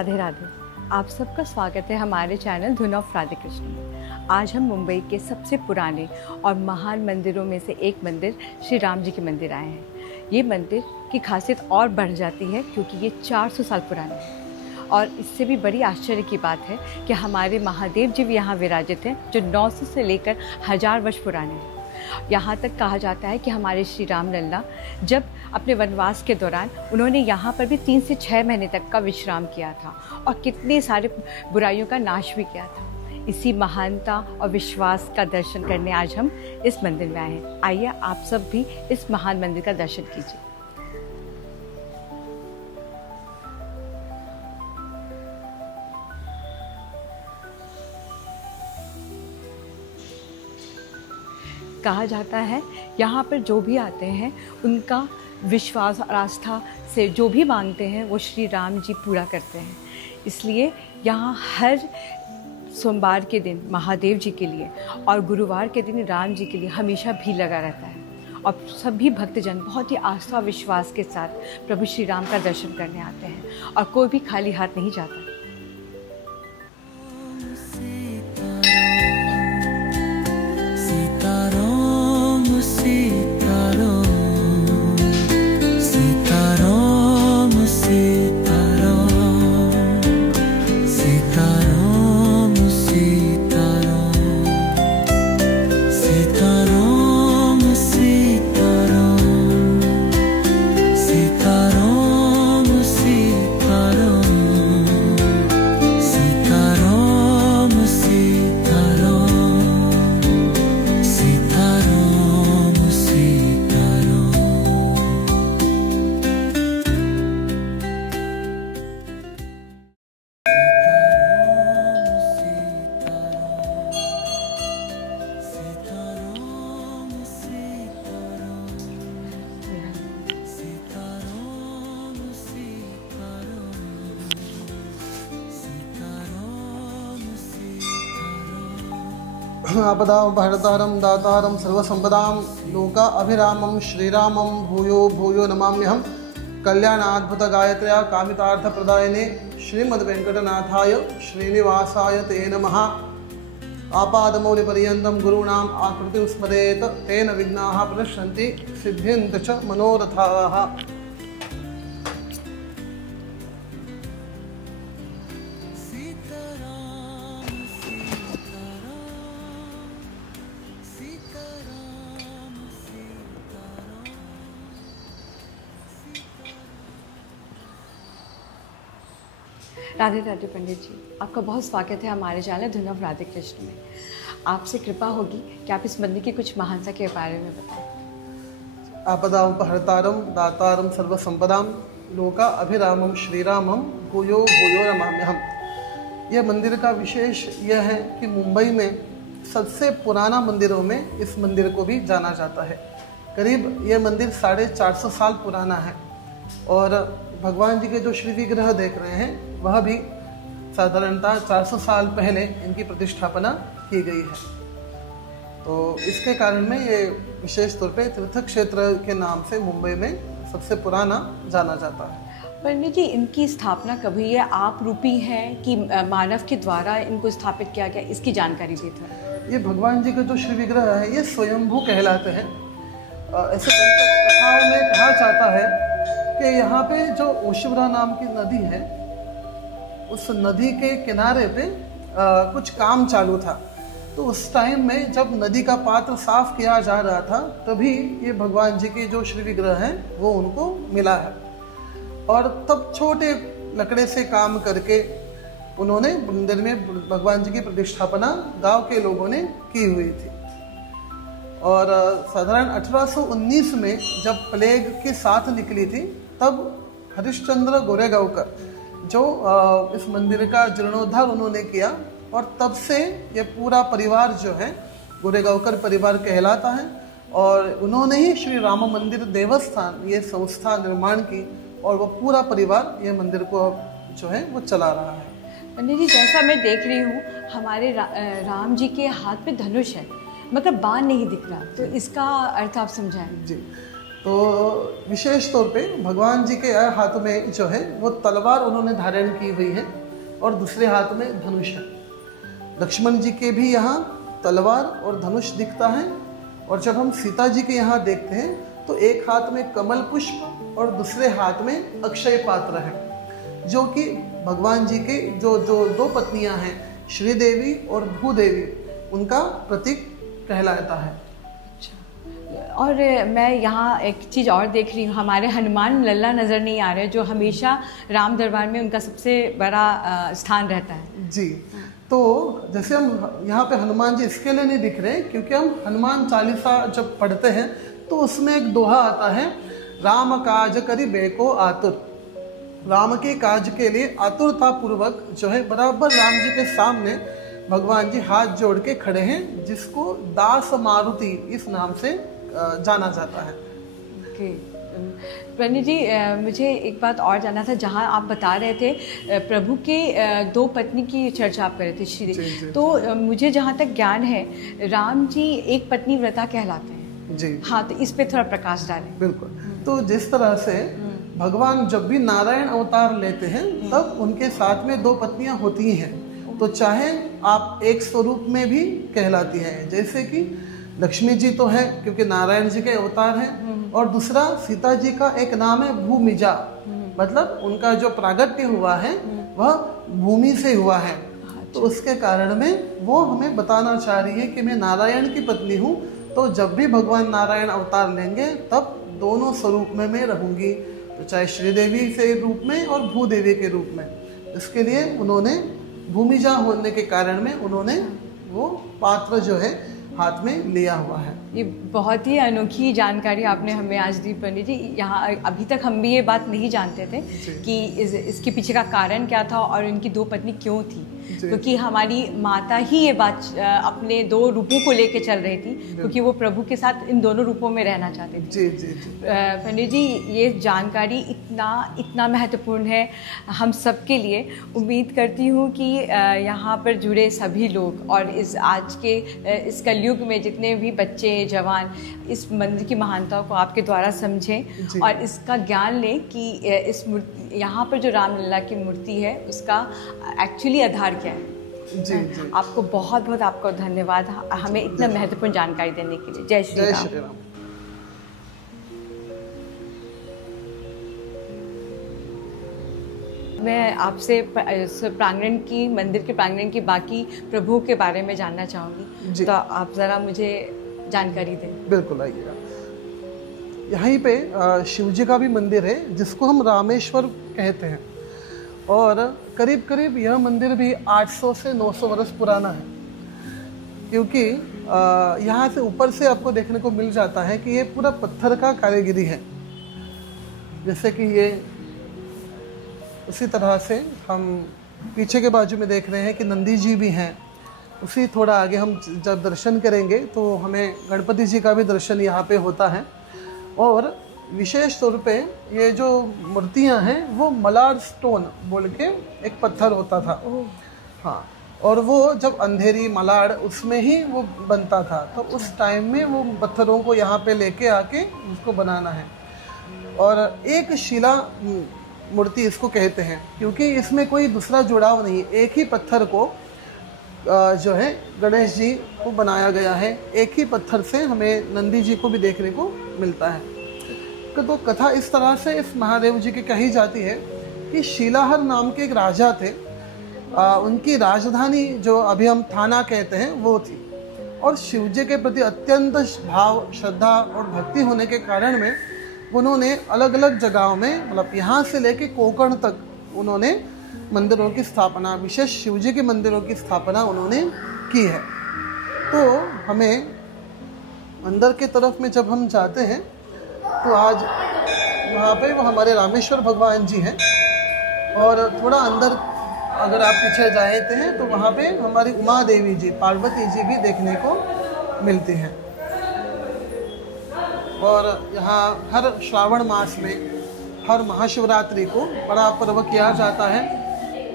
राधे राधे। आप सबका स्वागत है हमारे चैनल धुन ऑफ राधे कृष्ण में। आज हम मुंबई के सबसे पुराने और महान मंदिरों में से एक मंदिर श्री राम जी के मंदिर आए हैं। ये मंदिर की खासियत और बढ़ जाती है क्योंकि ये 400 साल पुराने हैं और इससे भी बड़ी आश्चर्य की बात है कि हमारे महादेव जी भी यहाँ विराजित हैं जो 900 से लेकर 1000 वर्ष पुराने हैं। यहाँ तक कहा जाता है कि हमारे श्री राम लल्ला जब अपने वनवास के दौरान उन्होंने यहाँ पर भी 3 से 6 महीने तक का विश्राम किया था और कितने सारे बुराइयों का नाश भी किया था। इसी महानता और विश्वास का दर्शन करने आज हम इस मंदिर में आए हैं। आइए आप सब भी इस महान मंदिर का दर्शन कीजिए। कहा जाता है यहाँ पर जो भी आते हैं उनका विश्वास और आस्था से जो भी मांगते हैं वो श्री राम जी पूरा करते हैं। इसलिए यहाँ हर सोमवार के दिन महादेव जी के लिए और गुरुवार के दिन राम जी के लिए हमेशा भीड़ लगा रहता है और सभी भक्तजन बहुत ही आस्था और विश्वास के साथ प्रभु श्री राम का दर्शन करने आते हैं और कोई भी खाली हाथ नहीं जाता। आपदां भरतारं दातारं सर्वसंपदां लोका अभिरामं श्रीरामं भूयो भूयो नमाम्यहं। कल्याणाद्भुत गायत्र्या कामितार्थप्रदायिने श्रीमद्वेंकटनाथाय श्रीनिवासाय ते नमः। आपादमौलिपर्यन्तं गुरूणाम् आकृतिं स्मरेत् तेन विघ्नाः प्रणश्यन्ति सिद्ध्यन्ति च मनोरथाः। राधे राधे पंडित जी, आपका बहुत स्वागत है हमारे चैनल धुन ऑफ राधे कृष्ण में। आपसे कृपा होगी कि आप इस मंदिर की कुछ महानता के बारे में बताएं। आपदां हरतारं दातारं सर्वसंपदां लोका अभिरामं श्रीरामं भूयो भूयो नमाम्यहं। यह मंदिर का विशेष यह है कि मुंबई में सबसे पुराना मंदिरों में इस मंदिर को भी जाना जाता है। करीब यह मंदिर 450 साल पुराना है और भगवान जी के जो श्री विग्रह देख रहे हैं वह भी साधारणतः 400 साल पहले इनकी प्रतिष्ठापना की गई है। तो इसके कारण में ये विशेष तौर पे तीर्थ क्षेत्र के नाम से मुंबई में सबसे पुराना जाना जाता है। पंडित जी, इनकी स्थापना कभी ये आप रूपी है कि मानव के द्वारा इनको स्थापित किया गया, इसकी जानकारी दी था। ये भगवान जी के जो श्री विग्रह है ये स्वयंभू कहलाते हैं। ऐसे कथाओं में कहा जाता है कि यहाँ पे जो ओशिवरा नाम की नदी है उस नदी के किनारे पे कुछ काम चालू था। तो उस टाइम में जब नदी का पात्र साफ किया जा रहा था तभी ये भगवान जी के जो श्री विग्रह हैं वो उनको मिला है और तब छोटे लकड़े से काम करके उन्होंने मंदिर में भगवान जी की प्रतिष्ठापना गांव के लोगों ने की हुई थी। और साधारण 1819 में जब प्लेग के साथ निकली थी तब हरिश्चंद्र गोरेगांवकर जो इस मंदिर का जीर्णोद्धार उन्होंने किया और तब से ये पूरा परिवार जो है गोरेगांवकर परिवार कहलाता है और उन्होंने ही श्री राम मंदिर देवस्थान ये संस्था निर्माण की और वो पूरा परिवार ये मंदिर को जो है वो चला रहा है। पंडित जी, जैसा मैं देख रही हूँ हमारे राम जी के हाथ में धनुष है, मतलब बाण नहीं दिख रहा, तो इसका अर्थ आप समझाएं। जी, तो विशेष तौर पे भगवान जी के हाथ में जो है वो तलवार उन्होंने धारण की हुई है और दूसरे हाथ में धनुष है। लक्ष्मण जी के भी यहाँ तलवार और धनुष दिखता है, और जब हम सीता जी के यहाँ देखते हैं तो एक हाथ में कमल पुष्प और दूसरे हाथ में अक्षय पात्र है, जो कि भगवान जी के जो दो पत्नियां हैं श्रीदेवी और भूदेवी, उनका प्रतीक कहलाता है। और मैं यहाँ एक चीज़ और देख रही हूँ, हमारे हनुमान लल्ला नज़र नहीं आ रहे, जो हमेशा राम दरबार में उनका सबसे बड़ा स्थान रहता है। जी, तो जैसे हम यहाँ पे हनुमान जी इसके लिए नहीं दिख रहे क्योंकि हम हनुमान चालीसा जब पढ़ते हैं तो उसमें एक दोहा आता है, राम काज करि बेको आतुर। राम के काज के लिए आतुरता पूर्वक जो है बराबर राम जी के सामने भगवान जी हाथ जोड़ के खड़े हैं, जिसको दास मारुति इस नाम से जाना जाता है। पंडित जी, मुझे एक बात और जानना था, जहाँ आप बता रहे थे प्रभु के दो पत्नी की चर्चा आप कर रहे थे श्री, तो मुझे जहाँ तक ज्ञान है राम जी एक पत्नी व्रता कहलाते हैं जी। हाँ, तो इस पे थोड़ा प्रकाश डालें। बिल्कुल, तो जिस तरह से भगवान जब भी नारायण अवतार लेते हैं तब उनके साथ में दो पत्नियां होती हैं, तो चाहे आप एक स्वरूप में भी कहलाती हैं, जैसे कि लक्ष्मी जी तो है क्योंकि नारायण जी के अवतार हैं, और दूसरा सीता जी का एक नाम है भूमिजा, मतलब उनका जो प्रागट्य हुआ है वह भूमि से हुआ है। तो उसके कारण में वो हमें बताना चाह रही है कि मैं नारायण की पत्नी हूँ, तो जब भी भगवान नारायण अवतार लेंगे तब दोनों स्वरूप में मैं रहूँगी, तो चाहे श्रीदेवी के रूप में और भूदेवी के रूप में। इसके लिए उन्होंने भूमिजा होने के कारण में उन्होंने वो पात्र जो है हाथ में लिया हुआ है। ये बहुत ही अनोखी जानकारी आपने हमें आज दी पंडित जी। यहाँ अभी तक हम भी ये बात नहीं जानते थे कि इसके पीछे का कारण क्या था और इनकी दो पत्नी क्यों थी, क्योंकि हमारी माता ही ये बात अपने दो रूपों को लेके चल रही थी, क्योंकि वो प्रभु के साथ इन दोनों रूपों में रहना चाहते थे। जी जी जी। पंडित जी, ये जानकारी इतना महत्वपूर्ण है हम सबके लिए। उम्मीद करती हूँ कि यहाँ पर जुड़े सभी लोग और आज के इस कलयुग में जितने भी बच्चे जवान इस मंदिर की महानता को आपके द्वारा समझें और इसका ज्ञान लें कि इस यहाँ पर जो रामलला की मूर्ति है उसका एक्चुअली आधार क्या है। जी जी। आपको बहुत बहुत आपका धन्यवाद हमें इतना महत्वपूर्ण जानकारी देने के लिए। जय श्री राम। मैं आपसे मंदिर के प्रांगण की बाकी प्रभुओं के बारे में जानना चाहूँगी, तो आप ज़रा मुझे जानकारी दें। बिल्कुल, आइएगा। यहीं पे शिव जी का भी मंदिर है जिसको हम रामेश्वर कहते हैं, और करीब करीब यह मंदिर भी 800 से 900 वर्ष पुराना है, क्योंकि यहाँ से ऊपर से आपको देखने को मिल जाता है कि ये पूरा पत्थर का कारीगरी है। जैसे कि ये उसी तरह से हम पीछे के बाजू में देख रहे हैं कि नंदी जी भी हैं। उसी थोड़ा आगे हम जब दर्शन करेंगे तो हमें गणपति जी का भी दर्शन यहाँ पे होता है। और विशेष तौर पे ये जो मूर्तियाँ हैं वो मलार स्टोन बोल के एक पत्थर होता था। हाँ, और वो जब अंधेरी मलाड़ उसमें ही वो बनता था, तो उस टाइम में वो पत्थरों को यहाँ पे लेके आके उसको बनाना है। और एक शिला मूर्ति इसको कहते हैं क्योंकि इसमें कोई दूसरा जुड़ाव नहीं, एक ही पत्थर को जो है गणेश जी को बनाया गया है। एक ही पत्थर से हमें नंदी जी को भी देखने को मिलता है। तो कथा इस तरह से इस महादेव जी की कही जाती है कि शीलाहर नाम के एक राजा थे, उनकी राजधानी जो अभी हम थाना कहते हैं वो थी, और शिव जी के प्रति अत्यंत भाव, श्रद्धा और भक्ति होने के कारण में उन्होंने अलग अलग जगहों में, मतलब यहाँ से लेके कोंकण तक उन्होंने मंदिरों की स्थापना, विशेष शिव जी के मंदिरों की स्थापना उन्होंने की है। तो हमें अंदर की तरफ में जब हम जाते हैं तो आज वहाँ पे वो हमारे रामेश्वर भगवान जी हैं, और थोड़ा अंदर अगर आप पीछे जाते हैं तो वहाँ पे हमारी उमा देवी जी, पार्वती जी भी देखने को मिलती हैं। और यहाँ हर श्रावण मास में हर महाशिवरात्रि को बड़ा पर्व किया जाता है।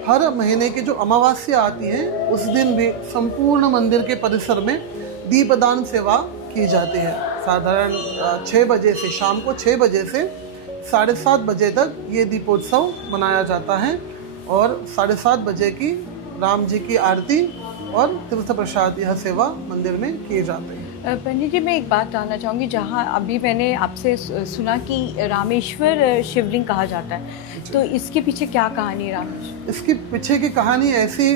हर महीने की जो अमावस्या आती है उस दिन भी संपूर्ण मंदिर के परिसर में दीपदान सेवा की जाती है। साधारण 6 बजे से, शाम को 6 बजे से 7:30 बजे तक ये दीपोत्सव मनाया जाता है और 7:30 बजे की राम जी की आरती और तीर्थ प्रसाद यह सेवा मंदिर में किए जाते हैं। पंडित जी, मैं एक बात जानना चाहूँगी, जहाँ अभी मैंने आपसे सुना कि रामेश्वर शिवलिंग कहा जाता है, तो इसके पीछे क्या कहानी है रामेश्वर? इसके पीछे की कहानी ऐसी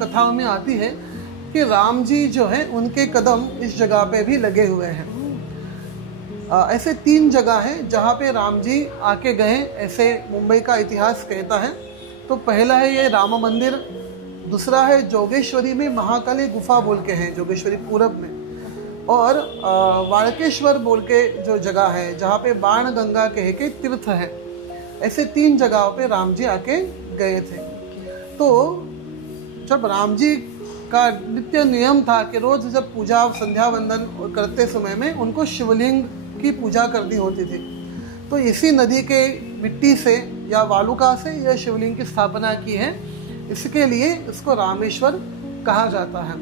कथाओं में आती है कि राम जी जो है उनके कदम इस जगह पे भी लगे हुए हैं। ऐसे 3 जगह हैं जहाँ पे राम जी आके गए, ऐसे मुंबई का इतिहास कहता है। तो पहला है ये राम मंदिर, दूसरा है जोगेश्वरी में महाकाली गुफा बोल के हैं, जोगेश्वरी पूरब में, और वाड़केश्वर बोल के जो जगह है जहाँ पे बाण गंगा कह के तीर्थ है। ऐसे 3 जगहों पे राम जी आके गए थे। तो जब राम जी का नित्य नियम था कि रोज जब पूजा संध्या वंदन करते समय में उनको शिवलिंग की पूजा करनी होती थी, तो इसी नदी के मिट्टी से या वालुका से यह शिवलिंग की स्थापना की है। इसके लिए इसको रामेश्वर कहा जाता है।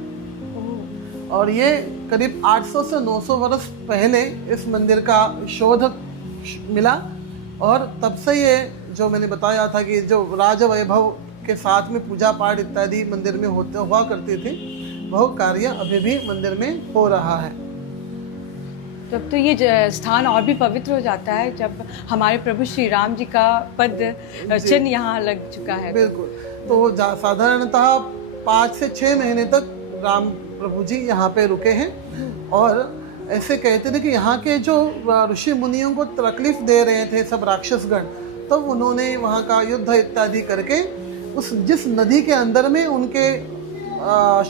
और ये करीब 800 से 900 वर्ष पहले इस मंदिर का शोध मिला और तब से ये जो मैंने बताया था कि जो राज वैभव के साथ में पूजा पाठ इत्यादि मंदिर में हुआ करती थी, वह कार्य अभी भी मंदिर में हो रहा है। तब तो ये स्थान और भी पवित्र हो जाता है जब हमारे प्रभु श्री राम जी का पद चिन्ह यहाँ लग चुका है। बिल्कुल। तो साधारणतः 5 से 6 महीने तक राम प्रभु जी यहाँ पे रुके हैं और ऐसे कहते थे कि यहाँ के जो ऋषि मुनियों को तकलीफ दे रहे थे सब राक्षसगण, तब तो उन्होंने वहाँ का युद्ध इत्यादि करके उस जिस नदी के अंदर में उनके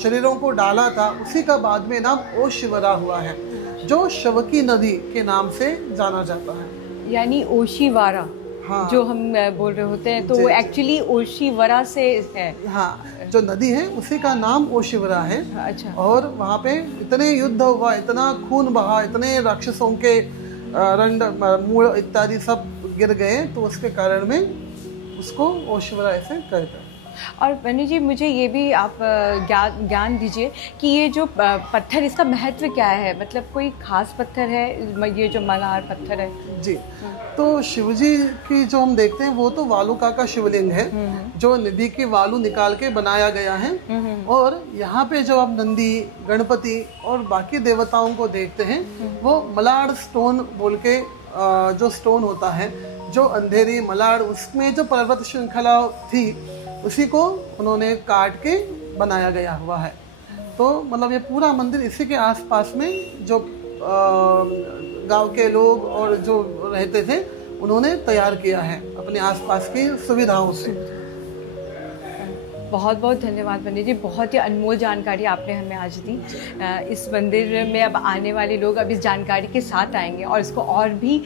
शरीरों को डाला था, उसी का बाद में नाम ओशिवरा हुआ है, जो शवकी नदी के नाम से जाना जाता है। यानी ओशिवारा, हाँ, जो हम बोल रहे होते हैं, तो वो एक्चुअली ओशिवरा से है। हाँ, जो नदी है उसी का नाम ओशिवरा है। अच्छा। और वहाँ पे इतने युद्ध हुआ, इतना खून बहा, इतने राक्षसों के रंड मूल इत्यादि सब गिर गए, तो उसके कारण में उसको ओशिवरा ऐसे कहते हैं। और पंडित जी, मुझे ये भी आप ज्ञान दीजिए कि ये जो पत्थर, इसका महत्व क्या है? मतलब कोई खास पत्थर है ये जो मल्हार पत्थर है? जी, तो शिवजी की जो हम देखते हैं वो तो वालुका का शिवलिंग है, जो नदी की वालू निकाल के बनाया गया है। और यहाँ पे जो आप नंदी, गणपति और बाकी देवताओं को देखते हैं, वो मलाड़ स्टोन बोल के जो स्टोन होता है, जो अंधेरी मलाड़, उसमें जो पर्वत श्रृंखला थी उसी को उन्होंने काट के बनाया गया हुआ है। तो मतलब ये पूरा मंदिर इसी के आसपास में जो गांव के लोग और जो रहते थे उन्होंने तैयार किया है अपने आसपास की सुविधाओं से। बहुत बहुत धन्यवाद पंडित जी, बहुत ही अनमोल जानकारी आपने हमें आज दी। इस मंदिर में अब आने वाले लोग अब इस जानकारी के साथ आएंगे और इसको और भी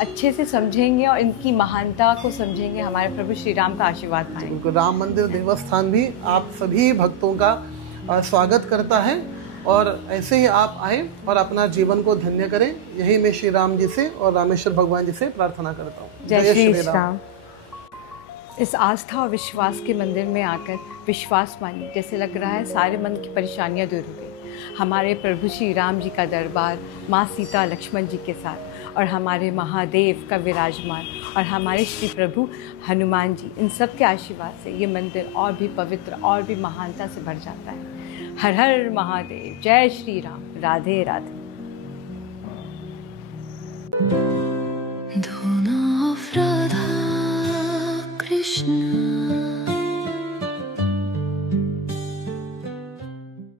अच्छे से समझेंगे और इनकी महानता को समझेंगे, हमारे प्रभु श्री राम का आशीर्वाद पाएंगे। राम मंदिर देवस्थान भी आप सभी भक्तों का स्वागत करता है और ऐसे ही आप आए और अपना जीवन को धन्य करें, यही मैं श्री राम जी से और रामेश्वर भगवान जी से प्रार्थना करता हूँ। जय श्री राम। इस आस्था और विश्वास के मंदिर में आकर विश्वास मानिए, जैसे लग रहा है सारे मन की परेशानियां दूर हो गई। हमारे प्रभु श्री राम जी का दरबार माँ सीता लक्ष्मण जी के साथ और हमारे महादेव का विराजमान और हमारे श्री प्रभु हनुमान जी, इन सब के आशीर्वाद से ये मंदिर और भी पवित्र और भी महानता से भर जाता है। हर हर महादेव, जय श्री राम, राधे राधे। Krishna